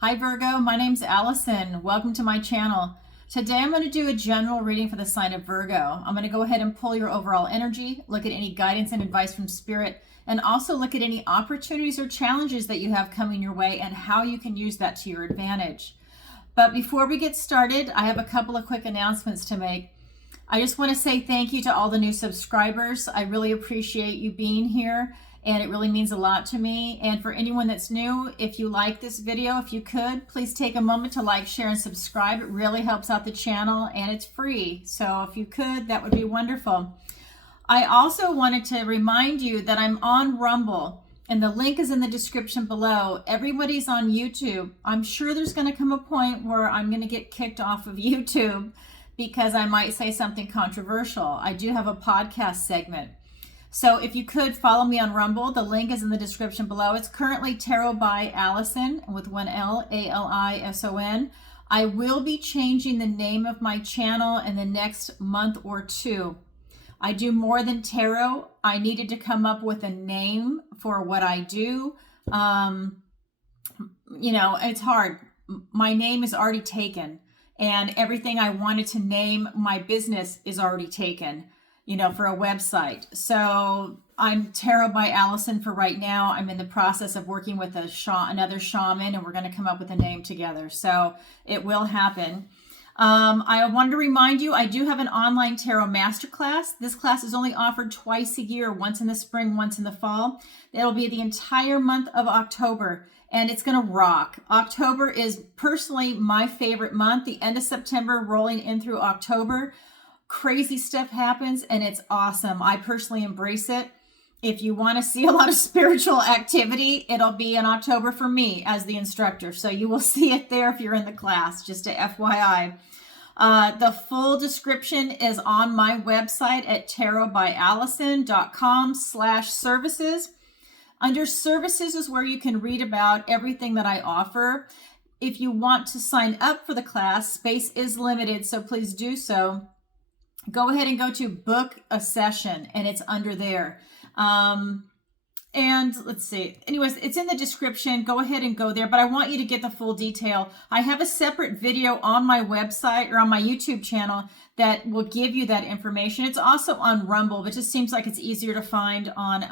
Hi Virgo, my name's Allison. Welcome to my channel. Today I'm going to do a general reading for the sign of Virgo. I'm going to go ahead and pull your overall energy, look at any guidance and advice from Spirit, and also look at any opportunities or challenges that you have coming your way and how you can use that to your advantage. But before we get started, I have a couple of quick announcements to make. I just want to say thank you to all the new subscribers. I really appreciate you being here, and it really means a lot to me. And for anyone that's new, if you like this video, if you could, please take a moment to like, share, and subscribe. It really helps out the channel, and it's free. So if you could, that would be wonderful. I also wanted to remind you that I'm on Rumble, and the link is in the description below. Everybody's on YouTube. I'm sure there's going to come a point where I'm going to get kicked off of YouTube because I might say something controversial. I do have a podcast segment. So if you could follow me on Rumble, the link is in the description below. It's currently Tarot by Allison with one L, A-L-I-S-O-N. I will be changing the name of my channel in the next month or two. I do more than tarot. I needed to come up with a name for what I do. It's hard. My name is already taken, and everything I wanted to name my business is already taken, for a website. So I'm Tarot by Allison for right now. I'm in the process of working with another shaman, and we're going to come up with a name together. So it will happen. I wanted to remind you, I do have an online tarot masterclass. This class is only offered twice a year, once in the spring, once in the fall. It'll be the entire month of October, and it's going to rock. October is personally my favorite month. The end of September rolling in through October. Crazy stuff happens, and it's awesome. I personally embrace it. If you want to see a lot of spiritual activity, it'll be in October for me as the instructor. So you will see it there if you're in the class, just a FYI. The full description is on my website at tarotbyallison.com/services. Under services is where you can read about everything that I offer. If you want to sign up for the class, space is limited, so please do so. Go ahead and go to book a session, and it's under there. And let's see. Anyways, it's in the description. Go ahead and go there, but I want you to get the full detail. I have a separate video on my website or on my YouTube channel that will give you that information. It's also on Rumble, but it just seems like it's easier to find on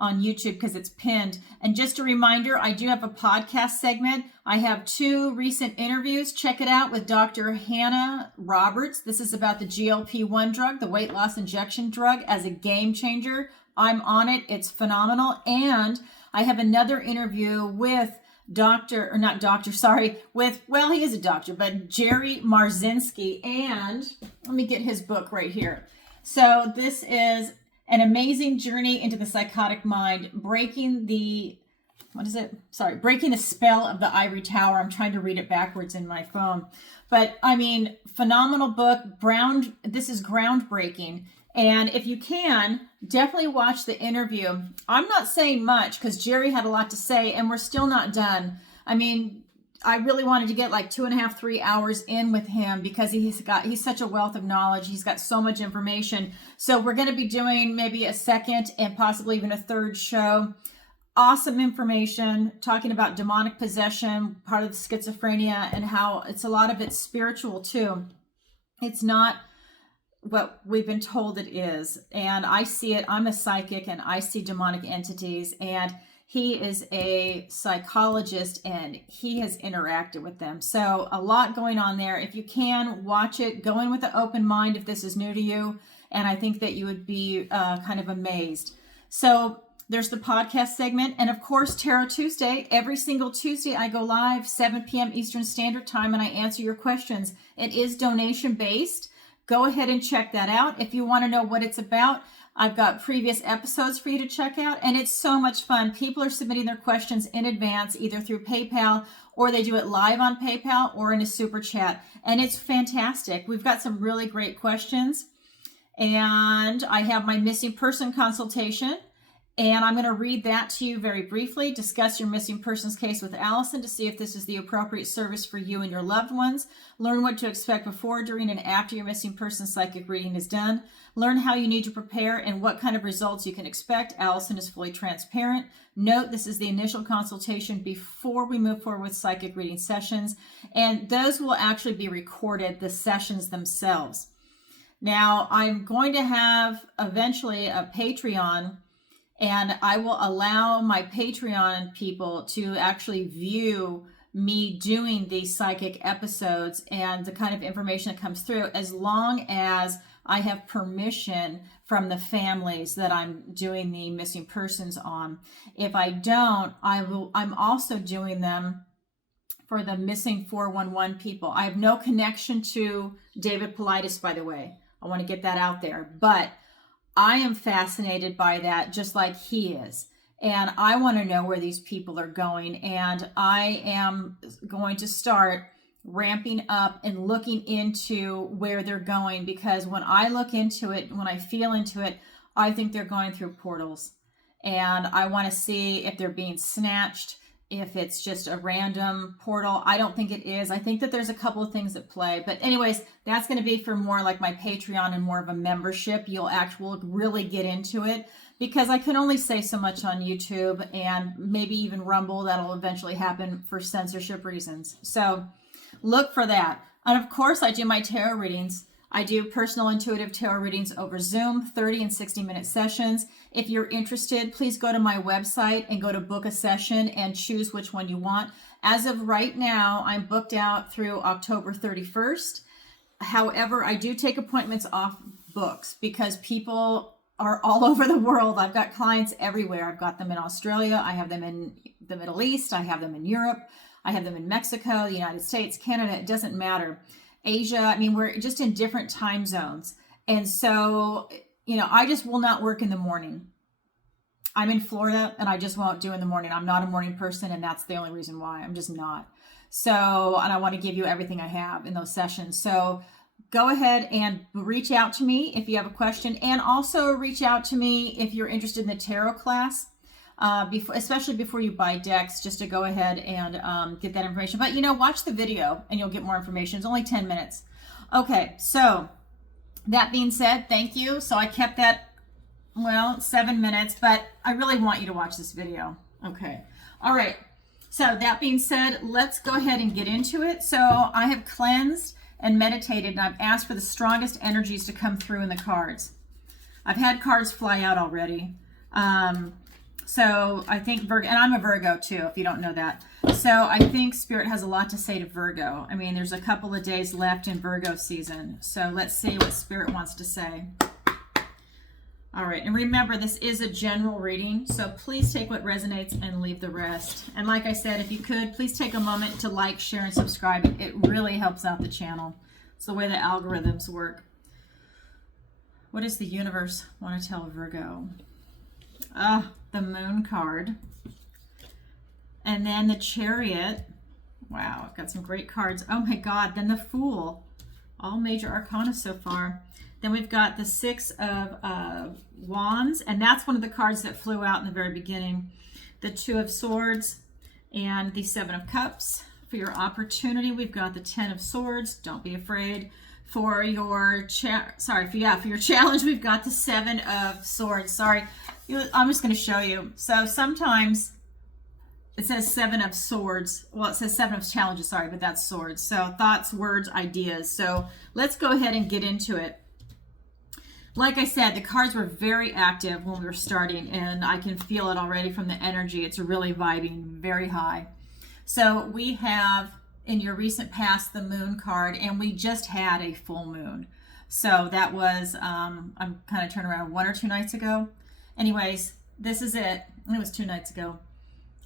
YouTube because it's pinned. And just a reminder, I do have a podcast segment. I have 2 recent interviews. Check it out with Dr. Hannah Roberts. This is about the GLP-1 drug, the weight loss injection drug, as a game changer. I'm on it. It's phenomenal. And I have another interview with he is a doctor, but Jerry Marzinski. And let me get his book right here. So this is an amazing journey into the psychotic mind, breaking the spell of the ivory tower. I'm trying to read it backwards in my phone. But I mean, phenomenal book. This is groundbreaking. And if you can, definitely watch the interview. I'm not saying much because Jerry had a lot to say, and we're still not done. I mean, I really wanted to get like 2.5, 3 hours in with him because he's such a wealth of knowledge. He's got so much information. So we're going to be doing maybe a second and possibly even a third show. Awesome information, talking about demonic possession, part of the schizophrenia, and how a lot of it's spiritual too. It's not what we've been told it is. And I see it. I'm a psychic, and I see demonic entities, and he is a psychologist, and he has interacted with them. So a lot going on there. If you can, watch it. Go in with an open mind if this is new to you. And I think that you would be kind of amazed. So there's the podcast segment. And of course, Tarot Tuesday. Every single Tuesday, I go live 7 p.m. Eastern Standard Time, and I answer your questions. It is donation-based. Go ahead and check that out. If you want to know what it's about, I've got previous episodes for you to check out, and it's so much fun. People are submitting their questions in advance, either through PayPal, or they do it live on PayPal or in a super chat, and it's fantastic. We've got some really great questions, and I have my missing person consultation, And I'm going to read that to you very briefly. Discuss your missing persons case with Allison to see if this is the appropriate service for you and your loved ones. Learn what to expect before, during, and after your missing person psychic reading is done. Learn how you need to prepare and what kind of results you can expect. Allison is fully transparent. Note, this is the initial consultation before we move forward with psychic reading sessions, and those will actually be recorded, the sessions themselves. Now, I'm going to have eventually a Patreon, and I will allow my Patreon people to actually view me doing these psychic episodes and the kind of information that comes through, as long as I have permission from the families that I'm doing the missing persons on. If I don't, I'm also doing them for the missing 411 people. I have no connection to David Paulides, by the way. I want to get that out there. But I am fascinated by that, just like he is. And I want to know where these people are going. And I am going to start ramping up and looking into where they're going, because when I look into it, when I feel into it, I think they're going through portals. And I want to see if they're being snatched, if it's just a random portal. I don't think it is. I think that there's a couple of things at play. But anyways, that's going to be for more like my Patreon and more of a membership. You'll actually really get into it, because I can only say so much on YouTube and maybe even Rumble. That'll eventually happen for censorship reasons. So look for that. And of course, I do my tarot readings. I do personal intuitive tarot readings over Zoom, 30 and 60-minute sessions. If you're interested, please go to my website and go to book a session and choose which one you want. As of right now, I'm booked out through October 31st. However, I do take appointments off books because people are all over the world. I've got clients everywhere. I've got them in Australia. I have them in the Middle East. I have them in Europe. I have them in Mexico, the United States, Canada. It doesn't matter. Asia. I mean, we're just in different time zones. And so, I just will not work in the morning. I'm in Florida and I just won't do in the morning. I'm not a morning person, and that's the only reason why. I'm just not. So, and I want to give you everything I have in those sessions. So go ahead and reach out to me if you have a question, and also reach out to me if you're interested in the tarot class. Especially before you buy decks, just to go ahead and get that information. But, watch the video and you'll get more information. It's only 10 minutes. Okay, so that being said, thank you. So I kept that, 7 minutes, but I really want you to watch this video. Okay, all right. So that being said, let's go ahead and get into it. So I have cleansed and meditated, and I've asked for the strongest energies to come through in the cards. I've had cards fly out already. So I think Virgo, and I'm a Virgo too, if you don't know that. So I think Spirit has a lot to say to Virgo. I mean, there's a couple of days left in Virgo season. So let's see what Spirit wants to say. All right. And remember, this is a general reading. So please take what resonates and leave the rest. And like I said, if you could, please take a moment to like, share, and subscribe. It really helps out the channel. It's the way the algorithms work. What does the universe want to tell Virgo? The Moon card, and then the Chariot. Wow, I've got some great cards. Oh my God, then the Fool. All major arcana so far. Then we've got the Six of Wands, and that's one of the cards that flew out in the very beginning. The Two of Swords and the Seven of Cups. For your opportunity, we've got the Ten of Swords. Don't be afraid. For your for your challenge, we've got the Seven of Swords. Sorry. I'm just going to show you. So sometimes it says Seven of Swords. Well, it says Seven of Challenges, sorry, but that's swords. So thoughts, words, ideas. So let's go ahead and get into it. Like I said, the cards were very active when we were starting, and I can feel it already from the energy. It's really vibing very high. So we have in your recent past the Moon card, and we just had a full moon. So that was, I'm kind of turning around 1 or 2 nights ago. Anyways, this is it. It was 2 nights ago.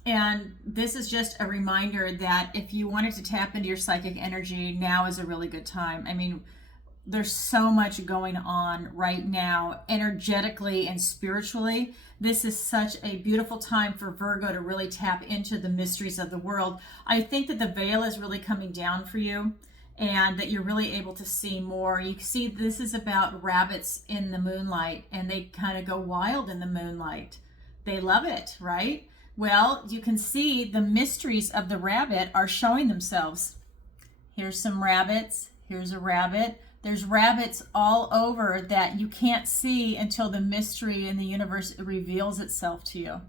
And this is just a reminder that if you wanted to tap into your psychic energy, now is a really good time. I mean, there's so much going on right now, energetically and spiritually. This is such a beautiful time for Virgo to really tap into the mysteries of the world. I think that the veil is really coming down for you, and that you're really able to see more. You see, this is about rabbits in the moonlight, and they kind of go wild in the moonlight. They love it, right? Well, you can see the mysteries of the rabbit are showing themselves. Here's some rabbits. Here's a rabbit. There's rabbits all over that you can't see until the mystery in the universe reveals itself to you.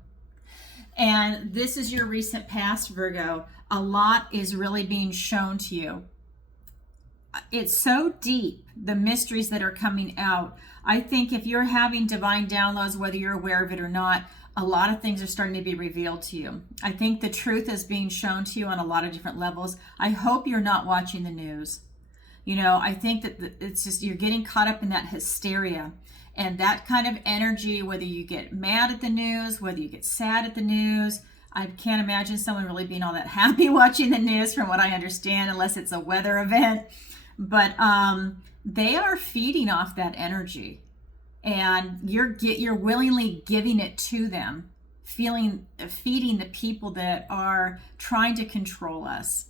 And this is your recent past, Virgo. A lot is really being shown to you. It's so deep, the mysteries that are coming out. I think if you're having divine downloads, whether you're aware of it or not, a lot of things are starting to be revealed to you. I think the truth is being shown to you on a lot of different levels. I hope you're not watching the news. You know, I think that it's just, you're getting caught up in that hysteria and that kind of energy, whether you get mad at the news, whether you get sad at the news. I can't imagine someone really being all that happy watching the news from what I understand, unless it's a weather event. But they are feeding off that energy, and you're willingly giving it to them, feeding the people that are trying to control us.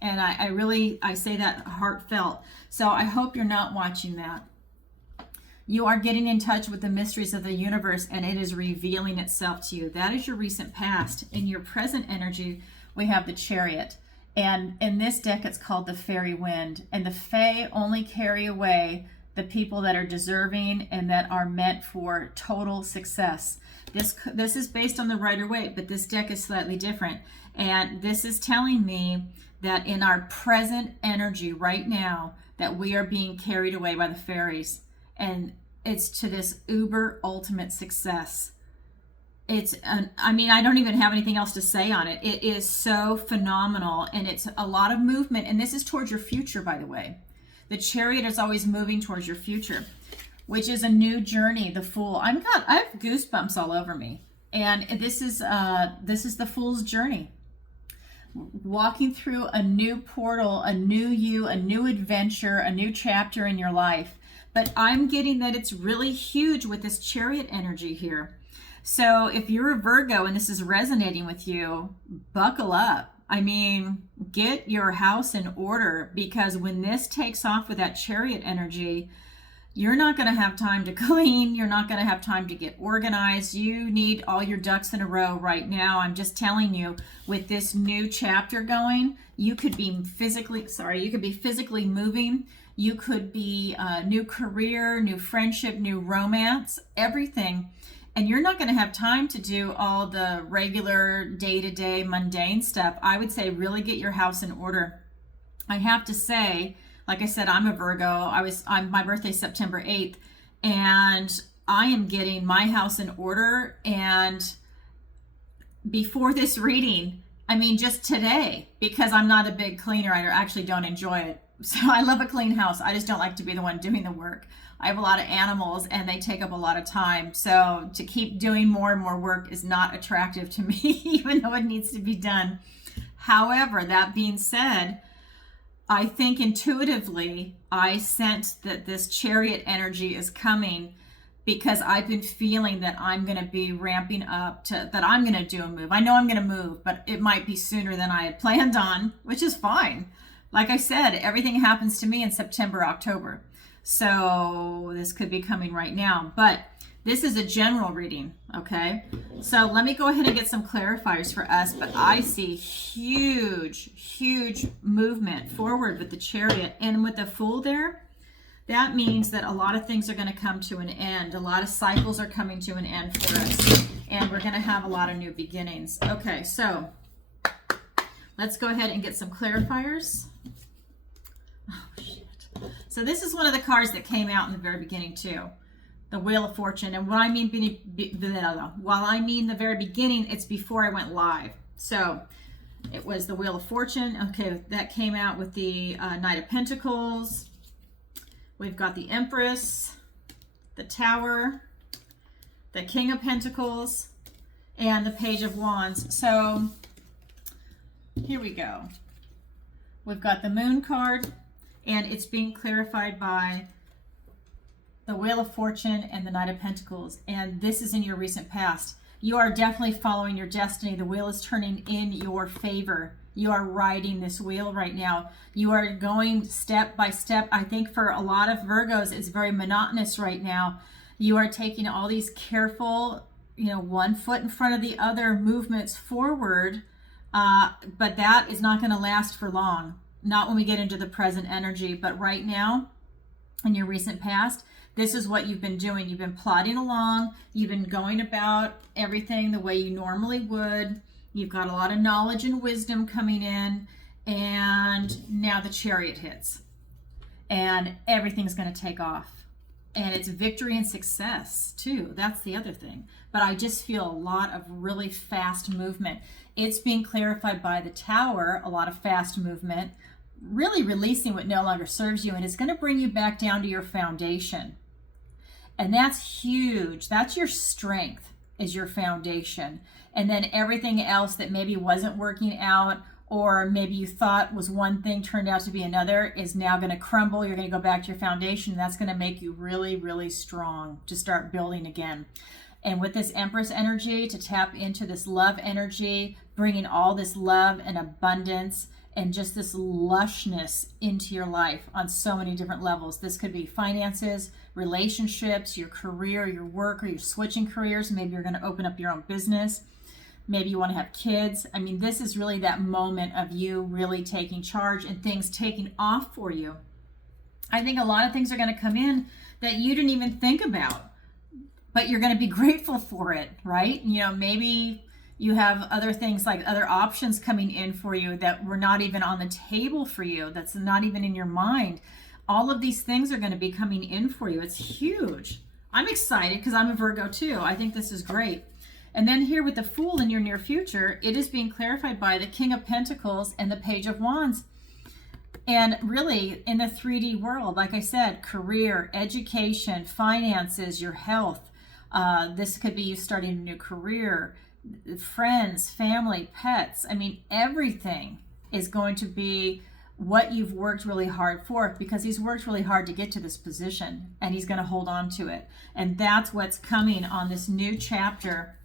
And I say that heartfelt. So I hope you're not watching that. You are getting in touch with the mysteries of the universe, and it is revealing itself to you. That is your recent past. In your present energy, we have the Chariot. And in this deck, it's called the Fairy Wind. And the Fae only carry away the people that are deserving and that are meant for total success. This is based on the Rider-Waite, but this deck is slightly different. And this is telling me that in our present energy right now, that we are being carried away by the fairies. And it's to this uber ultimate success. I don't even have anything else to say on it. It is so phenomenal, and it's a lot of movement. And this is towards your future, by the way. The Chariot is always moving towards your future, which is a new journey. The Fool. I have goosebumps all over me. And this is the Fool's journey. Walking through a new portal, a new you, a new adventure, a new chapter in your life. But I'm getting that it's really huge with this Chariot energy here. So if you're a Virgo and this is resonating with you, buckle up. I mean, get your house in order, because when this takes off with that Chariot energy, you're not going to have time to clean. You're not going to have time to get organized. You need all your ducks in a row right now. I'm just telling you, with this new chapter going, you could be physically moving. You could be new career, new friendship, new romance, everything. And you're not going to have time to do all the regular day-to-day mundane stuff. I would say really get your house in order. I have to say, like I said, I'm a Virgo. My birthday's September 8th, and I am getting my house in order. And before this reading, just today, because I'm not a big cleaner, I actually don't enjoy it. So I love a clean house. I just don't like to be the one doing the work. I have a lot of animals and they take up a lot of time. So to keep doing more and more work is not attractive to me, even though it needs to be done. However, that being said, I think intuitively I sense that this Chariot energy is coming, because I've been feeling that I'm going to be ramping up that I'm going to do a move. I know I'm going to move, but it might be sooner than I had planned on, which is fine. Like I said, everything happens to me in September, October. So this could be coming right now, but this is a general reading, okay? So let me go ahead and get some clarifiers for us, but I see huge, huge movement forward with the Chariot. And with the Fool there, that means that a lot of things are going to come to an end. A lot of cycles are coming to an end for us, and we're going to have a lot of new beginnings. Okay, so let's go ahead and get some clarifiers. Oh, shit. So this is one of the cards that came out in the very beginning too. The Wheel of Fortune. And what I mean, while I mean the very beginning, it's before I went live. So it was the Wheel of Fortune. Okay, that came out with the Knight of Pentacles. We've got the Empress, the Tower, the King of Pentacles, and the Page of Wands. So here we go. We've got the Moon card, and it's being clarified by the Wheel of Fortune and the Knight of Pentacles. And this is in your recent past. You are definitely following your destiny. The wheel is turning in your favor. You are riding this wheel right now. You are going step by step. I think for a lot of Virgos, it's very monotonous right now. You are taking all these careful one foot in front of the other movements forward, but that is not going to last for long. Not when we get into the present energy, but right now, in your recent past, this is what you've been doing. You've been plodding along. You've been going about everything the way you normally would. You've got a lot of knowledge and wisdom coming in, and now the Chariot hits, and everything's going to take off. And it's victory and success too. That's the other thing. But I just feel a lot of really fast movement. It's being clarified by the Tower, a lot of fast movement, really releasing what no longer serves you, and it's going to bring you back down to your foundation. And that's huge. That's your strength, is your foundation. And then everything else that maybe wasn't working out, or maybe you thought was one thing turned out to be another, is now going to crumble. You're going to go back to your foundation. That's going to make you really, really strong to start building again. And with this Empress energy, to tap into this love energy, bringing all this love and abundance and just this lushness into your life on so many different levels. This could be finances, relationships, your career, your work, or you're switching careers. Maybe you're going to open up your own business. Maybe you want to have kids. I mean, this is really that moment of you really taking charge and things taking off for you. I think a lot of things are going to come in that you didn't even think about, but you're going to be grateful for it, right? Maybe you have other things, like other options coming in for you that were not even on the table for you, that's not even in your mind. All of these things are going to be coming in for you. It's huge. I'm excited because I'm a Virgo too. I think this is great. And then here with the Fool in your near future, it is being clarified by the King of Pentacles and the Page of Wands. And really, in the 3D world, like I said, career, education, finances, your health. This could be you starting a new career, friends, family, pets. I mean, everything is going to be what you've worked really hard for, because he's worked really hard to get to this position, and he's going to hold on to it. And that's what's coming on this new chapter,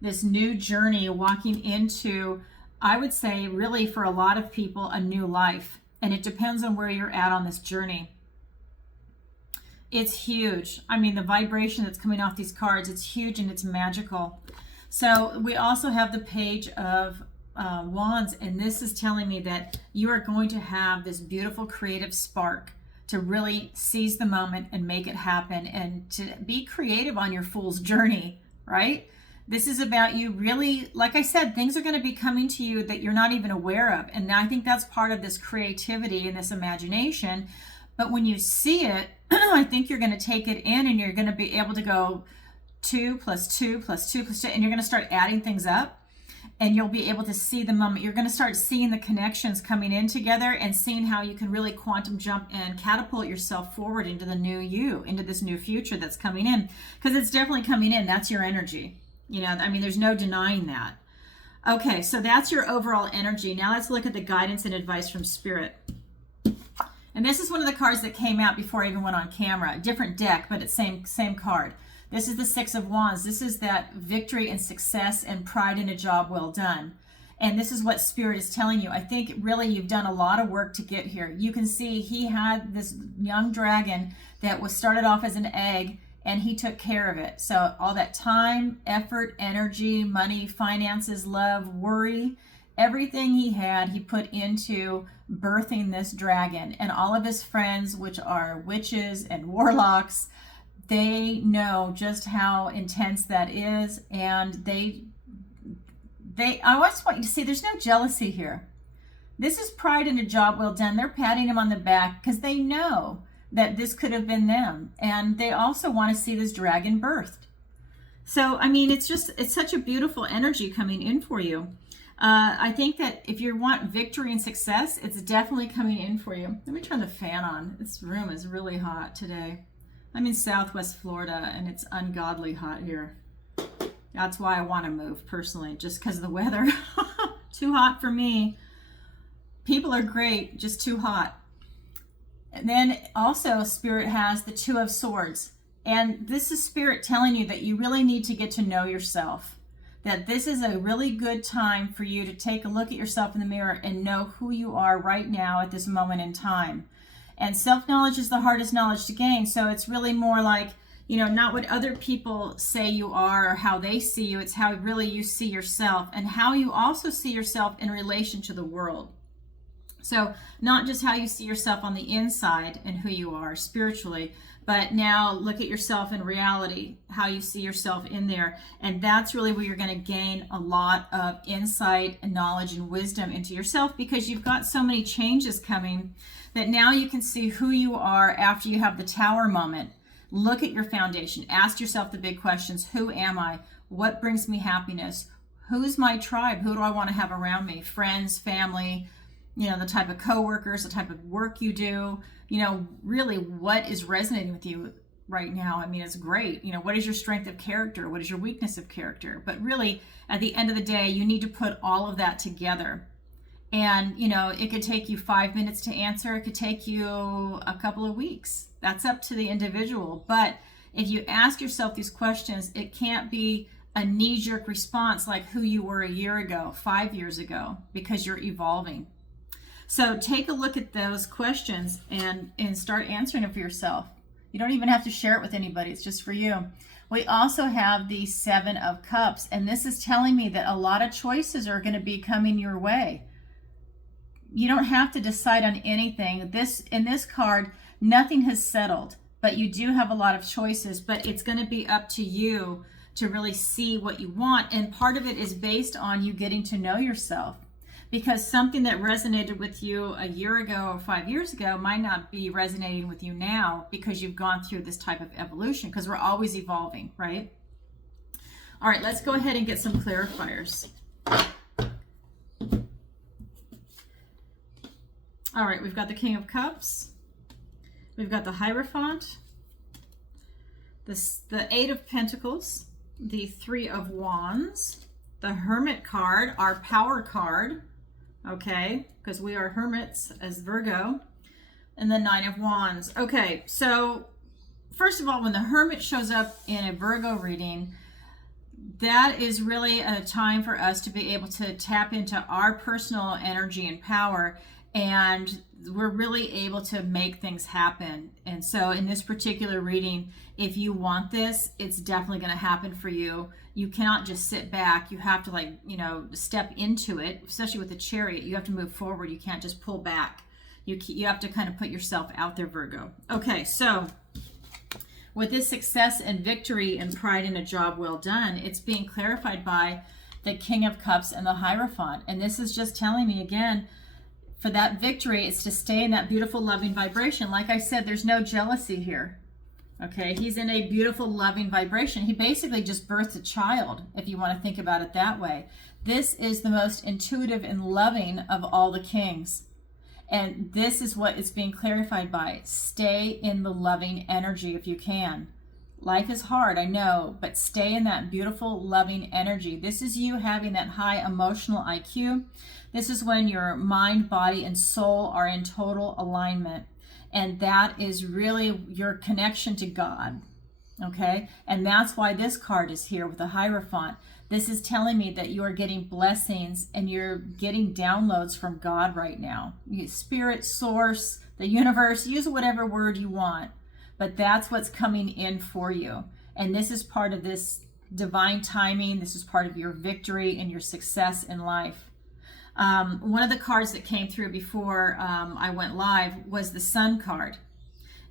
this new journey, walking into, I would say, really for a lot of people, a new life. And it depends on where you're at on this journey. It's huge. I mean, the vibration that's coming off these cards, it's huge and it's magical. So we also have the Page of Wands, and this is telling me that you are going to have this beautiful creative spark to really seize the moment and make it happen, and to be creative on your Fool's journey, right? This is about you really, like I said, things are going to be coming to you that you're not even aware of. And I think that's part of this creativity and this imagination. But when you see it, I think you're going to take it in, and you're going to be able to go 2 + 2 + 2 + 2, and you're going to start adding things up, and you'll be able to see the moment. You're going to start seeing the connections coming in together, and seeing how you can really quantum jump and catapult yourself forward into the new you, into this new future that's coming in, because it's definitely coming in. That's your energy. I mean, there's no denying that. Okay, so that's your overall energy. Now let's look at the guidance and advice from Spirit. And this is one of the cards that came out before I even went on camera. Different deck, but it's same card. This is the Six of Wands. This is that victory and success and pride in a job well done. And this is what Spirit is telling you. I think really you've done a lot of work to get here. You can see he had this young dragon that was started off as an egg, and he took care of it. So all that time, effort, energy, money, finances, love, worry, everything he had, he put into birthing this dragon. And all of his friends, which are witches and warlocks, they know just how intense that is. And I just want you to see, there's no jealousy here. This is pride in a job well done. They're patting him on the back because they know that this could have been them. And they also want to see this dragon birthed. So, I mean, it's such a beautiful energy coming in for you. I think that if you want victory and success, it's definitely coming in for you. Let me turn the fan on. This room is really hot today. I'm in Southwest Florida, and it's ungodly hot here. That's why I want to move personally, just because of the weather. Too hot for me. People are great, just too hot. And then also Spirit has the Two of Swords. And this is Spirit telling you that you really need to get to know yourself. That this is a really good time for you to take a look at yourself in the mirror and know who you are right now at this moment in time. And self-knowledge is the hardest knowledge to gain. So it's really more like You know, not what other people say you are or how they see you. It's how really you see yourself, and how you also see yourself in relation to the world. So not just how you see yourself on the inside and who you are spiritually, but now look at yourself in reality, how you see yourself in there. And that's really where you're going to gain a lot of insight and knowledge and wisdom into yourself, because you've got so many changes coming that now you can see who you are after you have the tower moment. Look at your foundation. Ask yourself the big questions. Who am I? What brings me happiness? Who's my tribe? Who do I want to have around me? Friends, family, you know, the type of coworkers, the type of work you do, you know, really what is resonating with you right now. I mean, it's great. You know, what is your strength of character? What is your weakness of character? But really, at the end of the day, you need to put all of that together. And, you know, it could take you 5 minutes to answer. It could take you a couple of weeks. That's up to the individual. But if you ask yourself these questions, it can't be a knee-jerk response like who you were a year ago, 5 years ago, because you're evolving. So take a look at those questions and start answering them for yourself. You don't even have to share it with anybody. It's just for you. We also have the 7 of Cups, and this is telling me that a lot of choices are going to be coming your way. You don't have to decide on anything. In this card, nothing has settled, but you do have a lot of choices, but it's going to be up to you to really see what you want. And part of it is based on you getting to know yourself. Because something that resonated with you a year ago or 5 years ago might not be resonating with you now, because you've gone through this type of evolution, because we're always evolving, right? All right, let's go ahead and get some clarifiers. All right, we've got the King of Cups. We've got the Hierophant, the 8 of Pentacles, the 3 of Wands, the Hermit card, our power card, okay, because we are hermits as Virgo, and the 9 of Wands. Okay, so first of all, when the Hermit shows up in a Virgo reading, that is really a time for us to be able to tap into our personal energy and power, and we're really able to make things happen. And so in this particular reading, if you want this, it's definitely going to happen for you. You cannot just sit back. You have to, like, you know, step into it, especially with the Chariot. You have to move forward. You can't just pull back. You have to kind of put yourself out there, Virgo. Okay, so with this success and victory and pride in a job well done, it's being clarified by the King of Cups and the Hierophant. And this is just telling me again, for that victory, it's to stay in that beautiful, loving vibration. Like I said, there's no jealousy here. Okay, he's in a beautiful, loving vibration. He basically just birthed a child, if you want to think about it that way. This is the most intuitive and loving of all the kings. And this is what it's being clarified by. Stay in the loving energy if you can. Life is hard, I know, but stay in that beautiful, loving energy. This is you having that high emotional IQ. This is when your mind, body, and soul are in total alignment. And that is really your connection to God, okay? And that's why this card is here with the Hierophant. This is telling me that you are getting blessings and you're getting downloads from God right now. Spirit, source, the universe, use whatever word you want. But that's what's coming in for you. And this is part of this divine timing. This is part of your victory and your success in life. One of the cards that came through before I went live was the Sun card.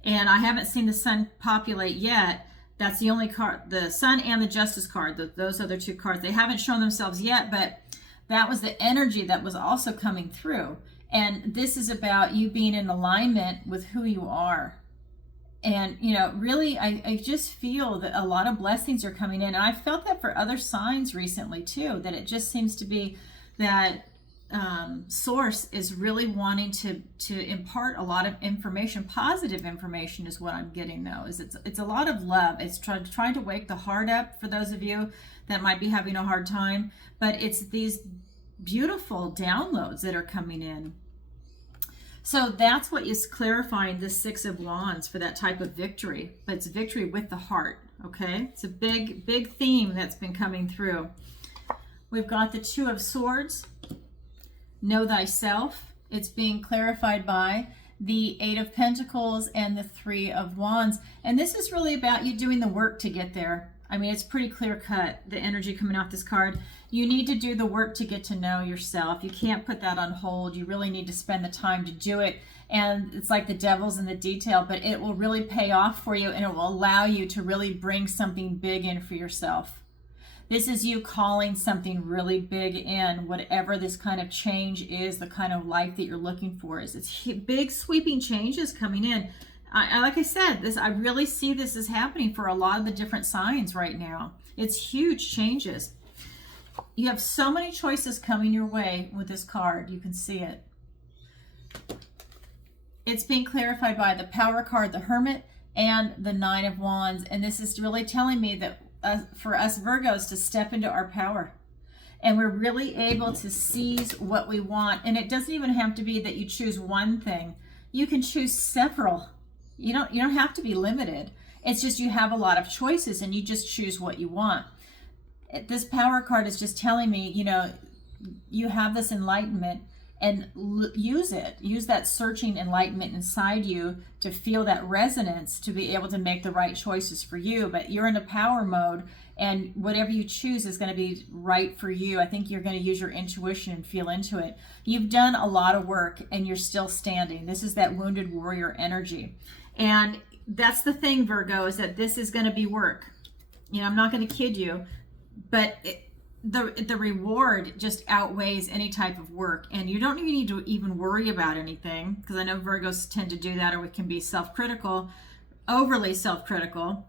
And I haven't seen the Sun populate yet. That's the only card, the Sun and the Justice card, those other two cards. They haven't shown themselves yet, but that was the energy that was also coming through. And this is about you being in alignment with who you are. And, you know, really, I just feel that a lot of blessings are coming in. And I felt that for other signs recently, too, that it just seems to be that source is really wanting to impart a lot of information. Positive information is what I'm getting, though. It's a lot of love. It's trying to wake the heart up for those of you that might be having a hard time. But it's these beautiful downloads that are coming in. So that's what is clarifying the 6 of Wands for that type of victory. But it's victory with the heart, okay? It's a big, big theme that's been coming through. We've got the 2 of Swords. Know thyself. It's being clarified by the Eight of Pentacles, and the Three of Wands. And this is really about you doing the work to get there. I mean, it's pretty clear cut, the energy coming off this card. You need to do the work to get to know yourself. You can't put that on hold. You really need to spend the time to do it. And it's like the devil's in the detail, but it will really pay off for you, and it will allow you to really bring something big in for yourself. This is you calling something really big in, whatever this kind of change is, the kind of life that you're looking for. It's big sweeping changes coming in. Like I said, I really see this as happening for a lot of the different signs right now. It's huge changes. You have so many choices coming your way with this card. You can see it. It's being clarified by the Power card, the Hermit, and the Nine of Wands. And this is really telling me that for us Virgos to step into our power. And we're really able to seize what we want. And it doesn't even have to be that you choose one thing. You can choose several. You don't have to be limited. It's just you have a lot of choices and you just choose what you want. This Power card is just telling me, you have this enlightenment, and use it. Use that searching enlightenment inside you to feel that resonance, to be able to make the right choices for you. But you're in a power mode, and whatever you choose is going to be right for you. I think you're going to use your intuition and feel into it. You've done a lot of work and you're still standing. This is that wounded warrior energy. And that's the thing, Virgo, is that this is going to be work. I'm not going to kid you, but the reward just outweighs any type of work. And you don't need to even worry about anything, because I know Virgos tend to do that, or we can be self-critical, overly self-critical.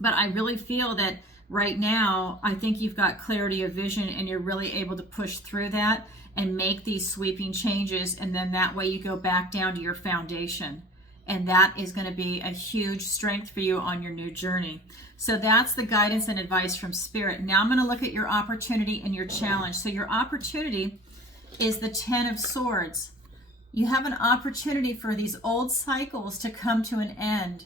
But I really feel that right now, I think you've got clarity of vision, and you're really able to push through that and make these sweeping changes. And then that way you go back down to your foundation. And that is going to be a huge strength for you on your new journey. So that's the guidance and advice from Spirit. Now I'm going to look at your opportunity and your challenge. So your opportunity is the Ten of Swords. You have an opportunity for these old cycles to come to an end.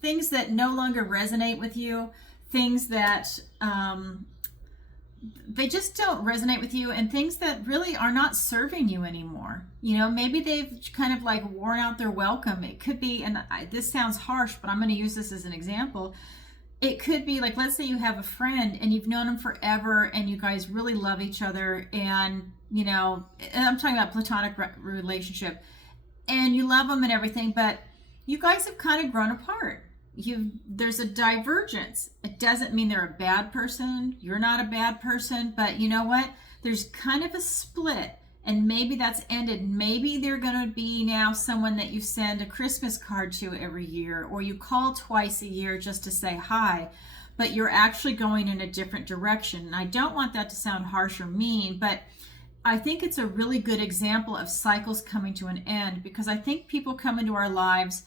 Things that no longer resonate with you, things that they just don't resonate with you, and things that really are not serving you anymore. Maybe they've kind of like worn out their welcome. It could be, and this sounds harsh, but I'm going to use this as an example. It could be like, let's say you have a friend and you've known him forever and you guys really love each other, and I'm talking about platonic relationship, and you love them and everything, but you guys have kind of grown apart. There's a divergence. It doesn't mean they're a bad person. You're not a bad person, but you know what? There's kind of a split, and maybe that's ended. Maybe they're going to be now someone that you send a Christmas card to every year, or you call twice a year just to say hi, but you're actually going in a different direction. And I don't want that to sound harsh or mean, but I think it's a really good example of cycles coming to an end, because I think people come into our lives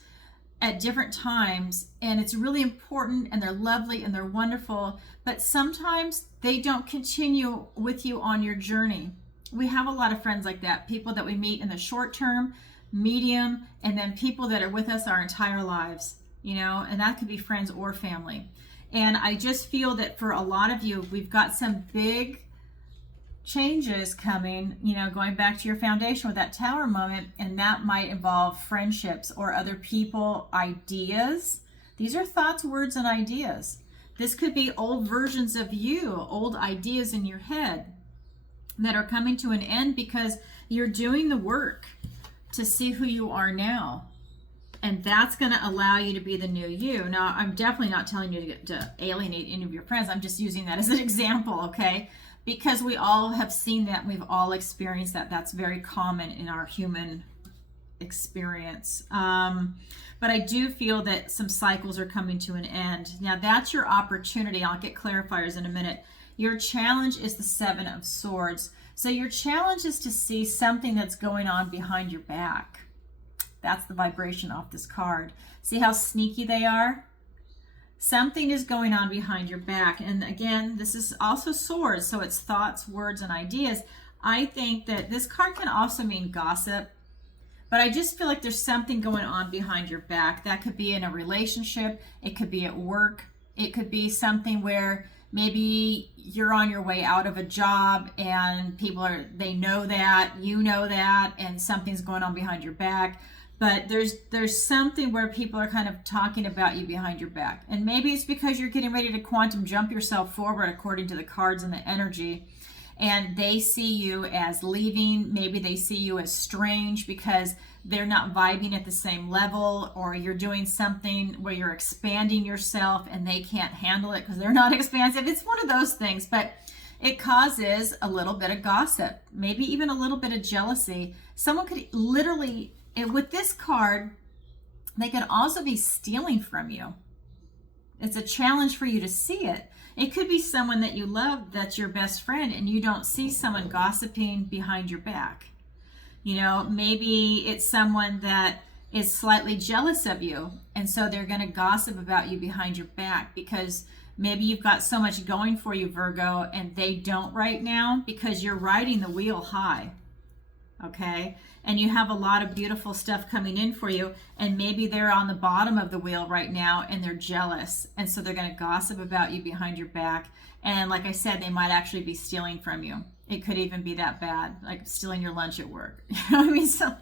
at different times, and it's really important, and they're lovely and they're wonderful, but sometimes they don't continue with you on your journey. We have a lot of friends like that, people that we meet in the short term, medium, and then people that are with us our entire lives, and that could be friends or family. And I just feel that for a lot of you, we've got some big changes coming, going back to your foundation with that Tower moment, and that might involve friendships or other people, ideas. These are thoughts, words, and ideas. This could be old versions of you, old ideas in your head that are coming to an end because you're doing the work to see who you are now. And that's going to allow you to be the new you. Now, I'm definitely not telling you to alienate any of your friends. I'm just using that as an example, okay? Because we all have seen that, we've all experienced that. That's very common in our human experience. But I do feel that some cycles are coming to an end. Now that's your opportunity. I'll get clarifiers in a minute. Your challenge is the Seven of Swords. So your challenge is to see something that's going on behind your back. That's the vibration off this card. See how sneaky they are? Something is going on behind your back. And again, this is also swords, so it's thoughts, words, and ideas. I think that this card can also mean gossip, but I just feel like there's something going on behind your back. That could be in a relationship, it could be at work, it could be something where maybe you're on your way out of a job and they know that, you know that, and something's going on behind your back. But there's something where people are kind of talking about you behind your back. And maybe it's because you're getting ready to quantum jump yourself forward according to the cards and the energy. And they see you as leaving. Maybe they see you as strange because they're not vibing at the same level, or you're doing something where you're expanding yourself and they can't handle it because they're not expansive. It's one of those things, but it causes a little bit of gossip, maybe even a little bit of jealousy. Someone could literally, with this card, they could also be stealing from you. It's a challenge for you to see it. It could be someone that you love, that's your best friend, and you don't see someone gossiping behind your back. You know, maybe it's someone that is slightly jealous of you, and so they're going to gossip about you behind your back because maybe you've got so much going for you, Virgo, and they don't right now because you're riding the wheel high, okay? And you have a lot of beautiful stuff coming in for you, and maybe they're on the bottom of the wheel right now and they're jealous, and so they're going to gossip about you behind your back. And like I said, they might actually be stealing from you. It could even be that bad, like stealing your lunch at work. You know what I mean? So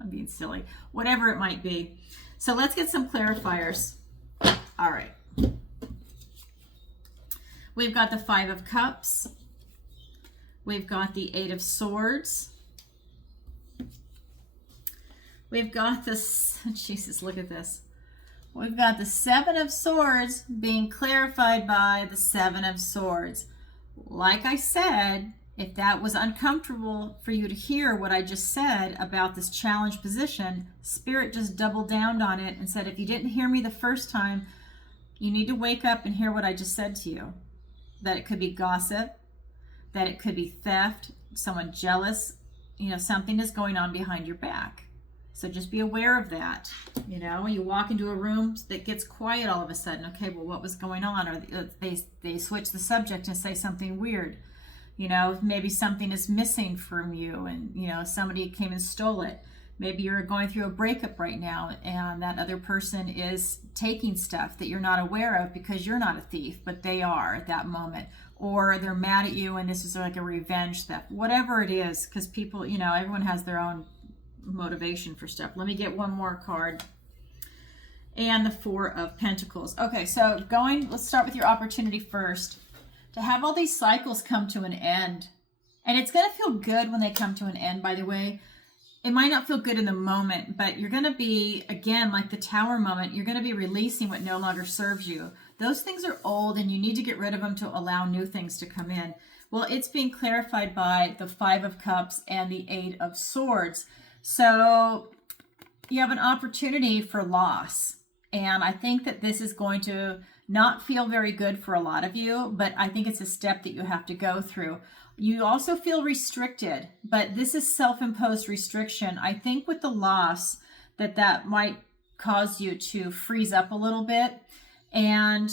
I'm being silly. Whatever it might be. So let's get some clarifiers. All right. We've got the 5 of Cups. We've got the 8 of Swords. We've got this, Jesus, look at this. We've got the 7 of Swords being clarified by the 7 of Swords. Like I said, if that was uncomfortable for you to hear what I just said about this challenge position, Spirit just doubled down on it and said, if you didn't hear me the first time, you need to wake up and hear what I just said to you. That it could be gossip, that it could be theft, someone jealous, you know, something is going on behind your back. So just be aware of that. You know, you walk into a room that gets quiet all of a sudden. Okay, well, what was going on? Or they switch the subject and say something weird. You know, maybe something is missing from you and, you know, somebody came and stole it. Maybe you're going through a breakup right now and that other person is taking stuff that you're not aware of because you're not a thief, but they are at that moment. Or they're mad at you and this is like a revenge theft. Whatever it is, because people, you know, everyone has their own motivation for stuff. Let me get one more card. And the 4 of Pentacles. Okay, so let's start with your opportunity first. To have all these cycles come to an end. And it's going to feel good when they come to an end, by the way. It might not feel good in the moment, but you're going to be, again, like the Tower moment, you're going to be releasing what no longer serves you. Those things are old and you need to get rid of them to allow new things to come in. Well, it's being clarified by the 5 of Cups and the 8 of Swords. So you have an opportunity for loss. And I think that this is going to not feel very good for a lot of you, but I think it's a step that you have to go through. You also feel restricted, but this is self-imposed restriction. I think with the loss that might cause you to freeze up a little bit. And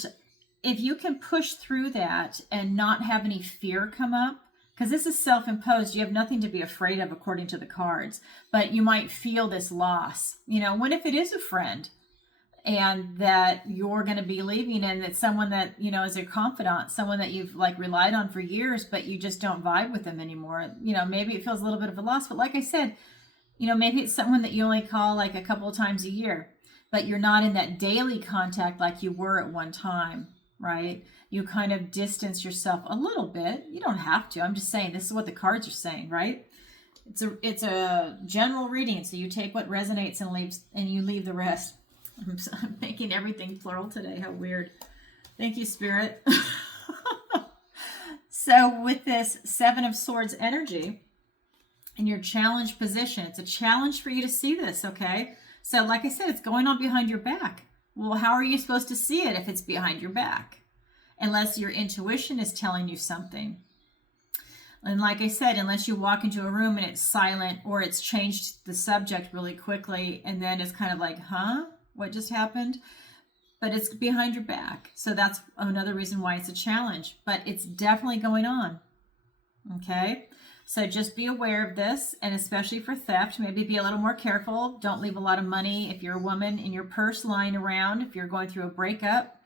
if you can push through that and not have any fear come up, because this is self-imposed, you have nothing to be afraid of according to the cards, but you might feel this loss. You know, what if it is a friend and that you're going to be leaving and it's someone that, you know, is your confidant, someone that you've like relied on for years, but you just don't vibe with them anymore. You know, maybe it feels a little bit of a loss, but like I said, you know, maybe it's someone that you only call like a couple of times a year, but you're not in that daily contact like you were at one time, right? You kind of distance yourself a little bit. You don't have to. I'm just saying this is what the cards are saying, right? It's a general reading, so you take what resonates and you leave the rest. I'm making everything plural today. How weird. Thank you, Spirit. So with this 7 of Swords energy in your challenge position, it's a challenge for you to see this, okay? So like I said, it's going on behind your back. Well, how are you supposed to see it if it's behind your back? Unless your intuition is telling you something. And like I said, unless you walk into a room and it's silent or it's changed the subject really quickly and then it's kind of like, huh? What just happened? But it's behind your back. So that's another reason why it's a challenge. But it's definitely going on. Okay? So just be aware of this, and especially for theft, maybe be a little more careful. Don't leave a lot of money if you're a woman in your purse lying around if you're going through a breakup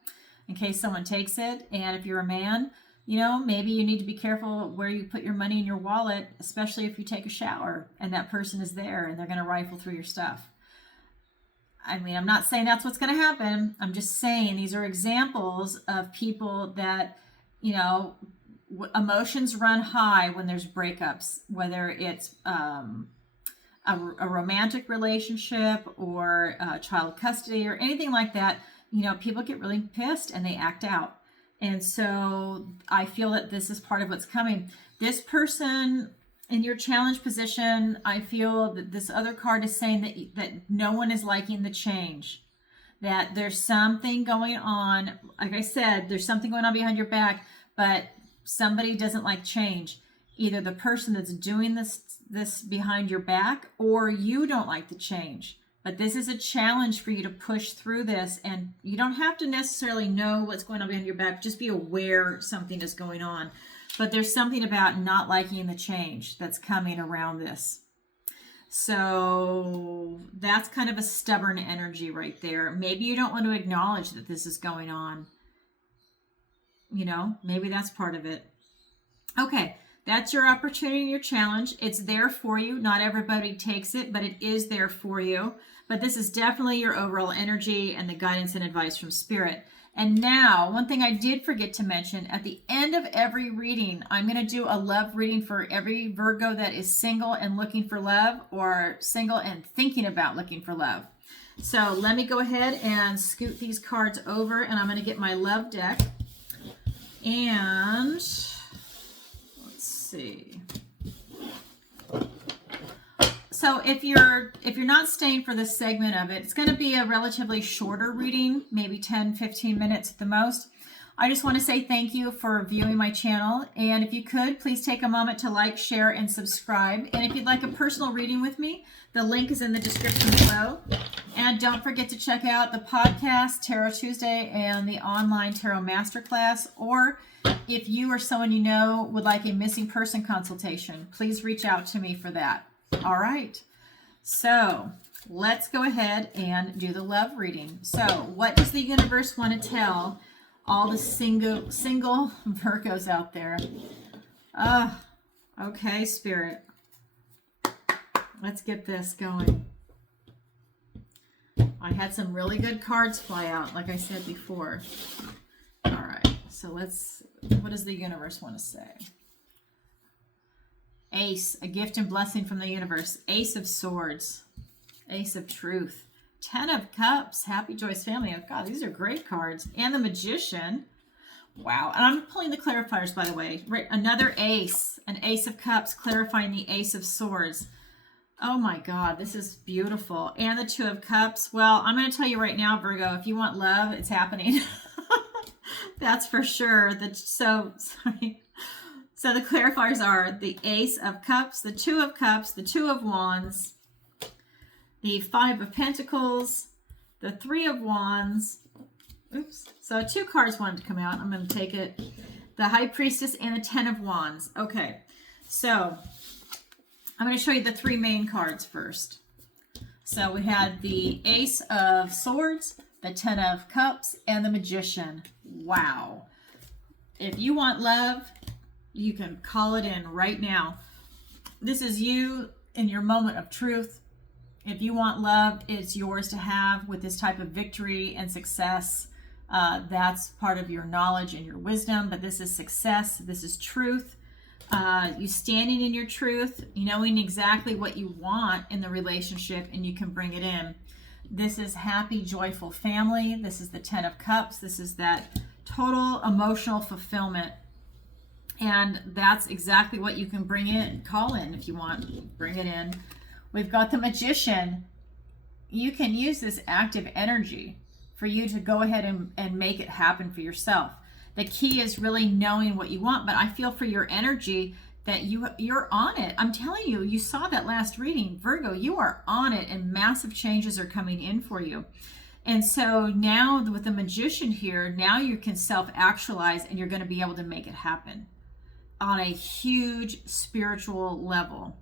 in case someone takes it. And if you're a man, you know, maybe you need to be careful where you put your money in your wallet, especially if you take a shower and that person is there and they're going to rifle through your stuff. I mean, I'm not saying that's what's going to happen. I'm just saying these are examples of people that, you know, emotions run high when there's breakups, whether it's a romantic relationship or child custody or anything like that. You know, people get really pissed and they act out. And so I feel that this is part of what's coming. This person in your challenge position, I feel that this other card is saying that no one is liking the change, that there's something going on. Like I said, there's something going on behind your back, but somebody doesn't like change. Either the person that's doing this behind your back, or you don't like the change. But this is a challenge for you to push through this, and you don't have to necessarily know what's going on behind your back. Just be aware something is going on. But there's something about not liking the change that's coming around this. So that's kind of a stubborn energy right there. Maybe you don't want to acknowledge that this is going on. You know, maybe that's part of it. Okay, that's your opportunity, your challenge. It's there for you. Not everybody takes it, but it is there for you. But this is definitely your overall energy and the guidance and advice from Spirit. And now, one thing I did forget to mention, at the end of every reading, I'm going to do a love reading for every Virgo that is single and looking for love, or single and thinking about looking for love. So let me go ahead and scoot these cards over, and I'm going to get my love deck. And let's see. So if you're not staying for this segment of it, it's going to be a relatively shorter reading, maybe 10-15 minutes at the most. I just want to say thank you for viewing my channel, and if you could, please take a moment to like, share, and subscribe. And if you'd like a personal reading with me, the link is in the description below. And don't forget to check out the podcast, Tarot Tuesday, and the online Tarot Masterclass. Or if you or someone you know would like a missing person consultation, please reach out to me for that. All right, so let's go ahead and do the love reading. So what does the universe want to tell all the single Virgos out there? Okay, Spirit. Let's get this going. I had some really good cards fly out, like I said before. All right, so what does the universe want to say? Ace, a gift and blessing from the universe. Ace of Swords. Ace of Truth. 10 of Cups. Happy, joyous family. Oh, God, these are great cards. And the Magician. Wow. And I'm pulling the clarifiers, by the way. Right, another ace. An Ace of Cups clarifying the Ace of Swords. Oh, my God. This is beautiful. And the 2 of Cups. Well, I'm going to tell you right now, Virgo, if you want love, it's happening. That's for sure. So the clarifiers are the Ace of Cups, the 2 of Cups, the 2 of Wands, the 5 of Pentacles, the 3 of Wands. Oops. So 2 cards wanted to come out. I'm going to take it. The High Priestess and the 10 of Wands. Okay. So I'm going to show you the 3 main cards first. So we had the Ace of Swords, the 10 of Cups, and the Magician. Wow. If you want love, you can call it in right now. This is you in your moment of truth. If you want love, it's yours to have with this type of victory and success. That's part of your knowledge and your wisdom, but this is success. This is truth. You standing in your truth, knowing exactly what you want in the relationship, and you can bring it in. This is happy, joyful family. This is the 10 of Cups. This is that total emotional fulfillment. And that's exactly what you can bring in, call in if you want, bring it in. We've got the Magician. You can use this active energy for you to go ahead and make it happen for yourself. The key is really knowing what you want, but I feel for your energy that you're on it. I'm telling you, you saw that last reading, Virgo, you are on it, and massive changes are coming in for you. And so now with the Magician here, now you can self-actualize, and you're going to be able to make it happen on a huge spiritual level.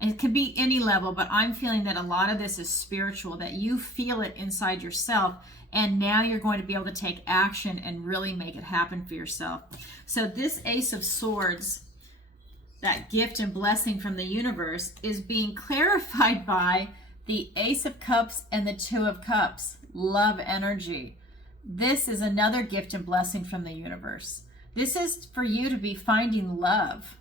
And it could be any level, but I'm feeling that a lot of this is spiritual, that you feel it inside yourself, and now you're going to be able to take action and really make it happen for yourself. So this Ace of Swords, that gift and blessing from the universe, is being clarified by the Ace of Cups and the Two of Cups, love energy. This is another gift and blessing from the universe. This is for you to be finding love.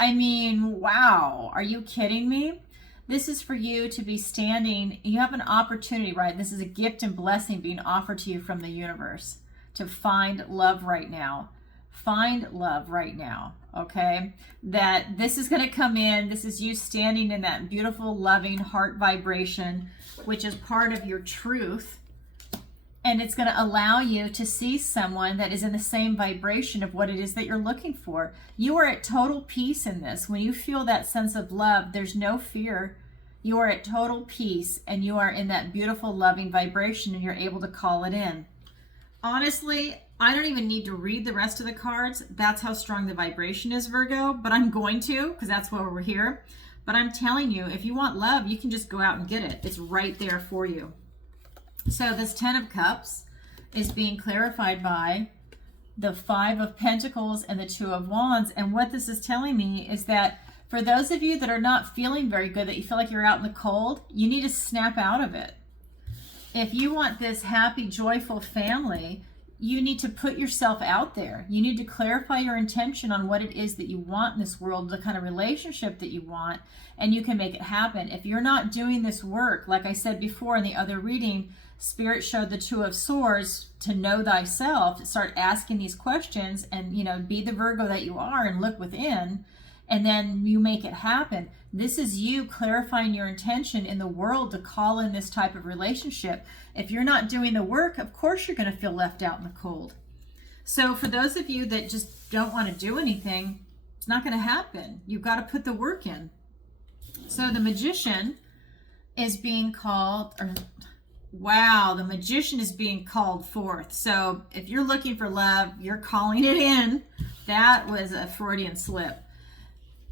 I mean, wow, are you kidding me? This is for you to be standing. You have an opportunity, right? This is a gift and blessing being offered to you from the universe to find love right now. Find love right now, okay? That this is going to come in. This is you standing in that beautiful, loving heart vibration, which is part of your truth. And it's going to allow you to see someone that is in the same vibration of what it is that you're looking for. You are at total peace in this. When you feel that sense of love, there's no fear. You are at total peace and you are in that beautiful, loving vibration and you're able to call it in. Honestly, I don't even need to read the rest of the cards. That's how strong the vibration is, Virgo, but I'm going to because that's why we're here. But I'm telling you, if you want love, you can just go out and get it. It's right there for you. So this 10 of Cups is being clarified by the 5 of Pentacles and the 2 of Wands. And what this is telling me is that for those of you that are not feeling very good, that you feel like you're out in the cold, you need to snap out of it. If you want this happy, joyful family, you need to put yourself out there. You need to clarify your intention on what it is that you want in this world, the kind of relationship that you want, and you can make it happen. If you're not doing this work, like I said before in the other reading, Spirit showed the 2 of Swords to know thyself, start asking these questions and, be the Virgo that you are and look within, and then you make it happen. This is you clarifying your intention in the world to call in this type of relationship. If you're not doing the work, of course you're going to feel left out in the cold. So for those of you that just don't want to do anything, it's not going to happen. You've got to put the work in. So the Magician is being called, wow, the Magician is being called forth. So if you're looking for love, you're calling it in. That was a Freudian slip.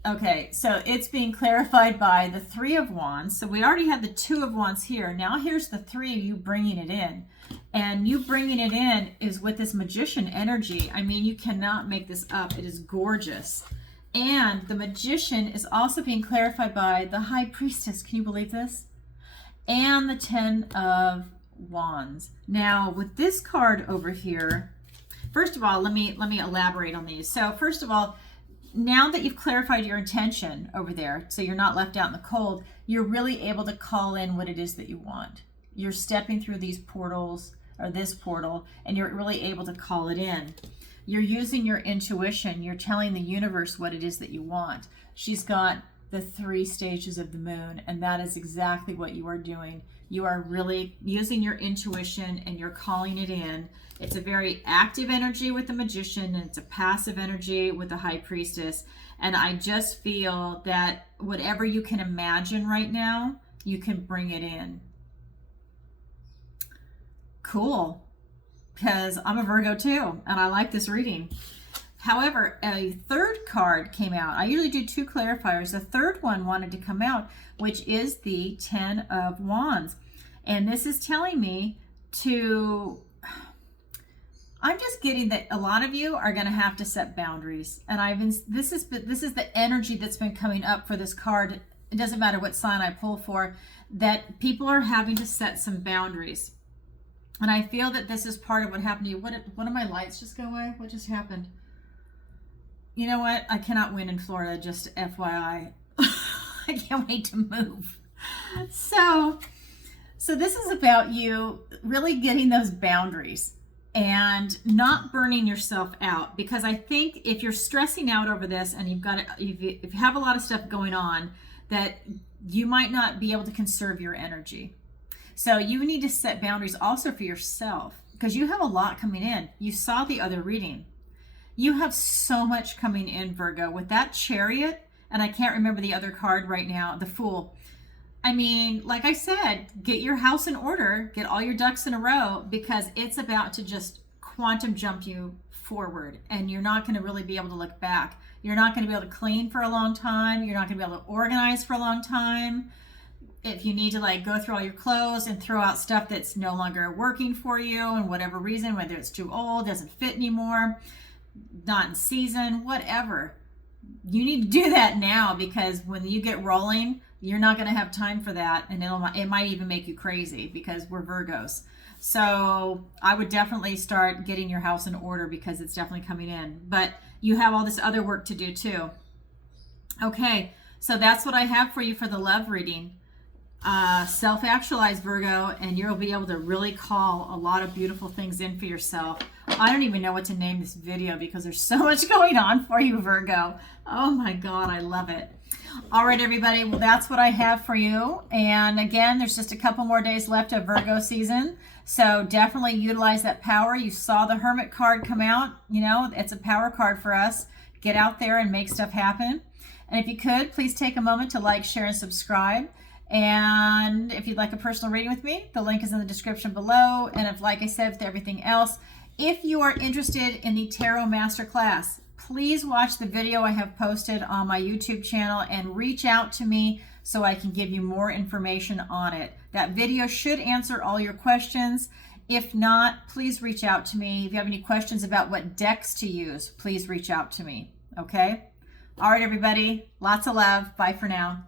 Okay, so it's being clarified by the 3 of Wands. So we already had the 2 of Wands here. Now here's the 3 of you bringing it in. And you bringing it in is with this Magician energy. I mean, you cannot make this up. It is gorgeous. And the Magician is also being clarified by the High Priestess. Can you believe this? And the 10 of Wands. Now, with this card over here, first of all, let me elaborate on these. So first of all, now that you've clarified your intention over there, so you're not left out in the cold, you're really able to call in what it is that you want. You're stepping through these portals, or this portal, and you're really able to call it in. You're using your intuition. You're telling the universe what it is that you want. She's got the 3 stages of the moon, and that is exactly what you are doing. You are really using your intuition and you're calling it in. It's a very active energy with the Magician, and it's a passive energy with the High Priestess. And I just feel that whatever you can imagine right now, you can bring it in. Cool. Because I'm a Virgo too, and I like this reading. However, a third card came out. I usually do 2 clarifiers. The third one wanted to come out, which is the 10 of Wands. And this is telling me to, I'm just getting that a lot of you are going to have to set boundaries. And this is the energy that's been coming up for this card. It doesn't matter what sign I pull for, that people are having to set some boundaries. And I feel that this is part of what happened to you. What did my lights just go away? What just happened? You know what? I cannot win in Florida, just FYI. I can't wait to move. So this is about you really getting those boundaries and not burning yourself out. Because I think if you're stressing out over this and if you have a lot of stuff going on, that you might not be able to conserve your energy. So you need to set boundaries also for yourself, because you have a lot coming in. You saw the other reading. You have so much coming in, Virgo, with that Chariot, and I can't remember the other card right now, the Fool. I mean, like I said, get your house in order, get all your ducks in a row, because it's about to just quantum jump you forward, and you're not going to really be able to look back. You're not going to be able to clean for a long time. You're not going to be able to organize for a long time. If you need to go through all your clothes and throw out stuff that's no longer working for you and whatever reason, whether it's too old, doesn't fit anymore, not in season, whatever. You need to do that now, because when you get rolling, you're not going to have time for that, and it might even make you crazy because we're Virgos. So I would definitely start getting your house in order because it's definitely coming in. But you have all this other work to do too. Okay, so that's what I have for you for the love reading. Self-actualize, Virgo, and you'll be able to really call a lot of beautiful things in for yourself. I don't even know what to name this video because there's so much going on for you, Virgo. Oh my God, I love it. All right, everybody. Well, that's what I have for you. And again, there's just a couple more days left of Virgo season. So definitely utilize that power. You saw the Hermit card come out. You know, it's a power card for us. Get out there and make stuff happen. And if you could, please take a moment to like, share, and subscribe. And if you'd like a personal reading with me, the link is in the description below. And if, like I said, with everything else, if you are interested in the Tarot Masterclass, please watch the video I have posted on my YouTube channel and reach out to me so I can give you more information on it. That video should answer all your questions. If not, please reach out to me. If you have any questions about what decks to use, please reach out to me. Okay? All right, everybody. Lots of love. Bye for now.